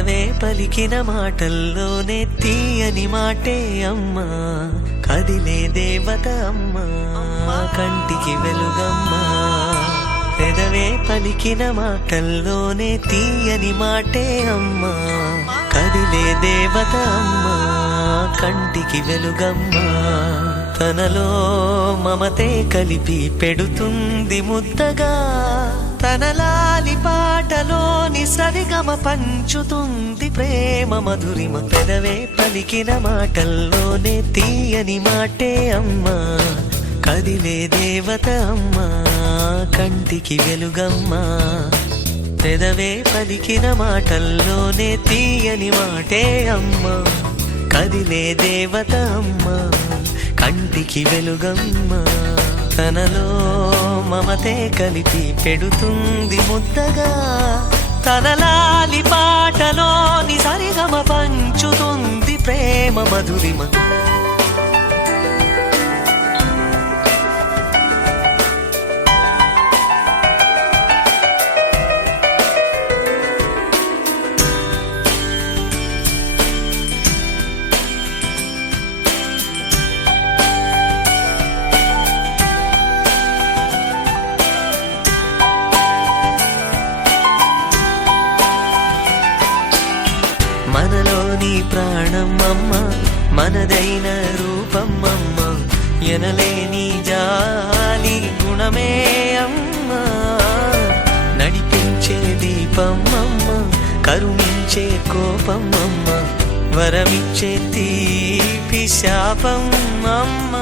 పెదవే పలికిన మాటల్లోనే తీయని మాటే అమ్మా, కదిలే దేవత అమ్మా, కంటికి వెలుగమ్మా. పెదవే పలికిన మాటల్లోనే తీయని మాటే అమ్మా, కదిలే దేవత అమ్మా, కంటికి వెలుగమ్మా. తనలో మమతే కలిపి పెడుతుంది ముద్దగా, తనలాలి పాటలోని సరిగమ పంచుతుంది ప్రేమ మధురిమ. పెదవే పలికిన మాటల్లోనే తీయని మాటే అమ్మా, కదిలే దేవత అమ్మా, కంటికి వెలుగమ్మా. పెదవే పలికిన మాటల్లోనే తీయని మాటే అమ్మా, కదిలే దేవత అమ్మా, కంటికి వెలుగమ్మా. తనలో మమతే కలిపి పెడుతుంది ముద్దగా, తనలాలి పాటలోని సరిగమ పంచుతుంది ప్రేమ మధురిమ. మనలోని ప్రాణమమ్మ, మనదైన రూపమమ్మ, ఎనలేని జాలి గుణమే అమ్మ. నడిపించే దీపమమ్మ, కరుణించే కోపమమ్మ, వరమిచ్చే తీపి శాపమమ్మ.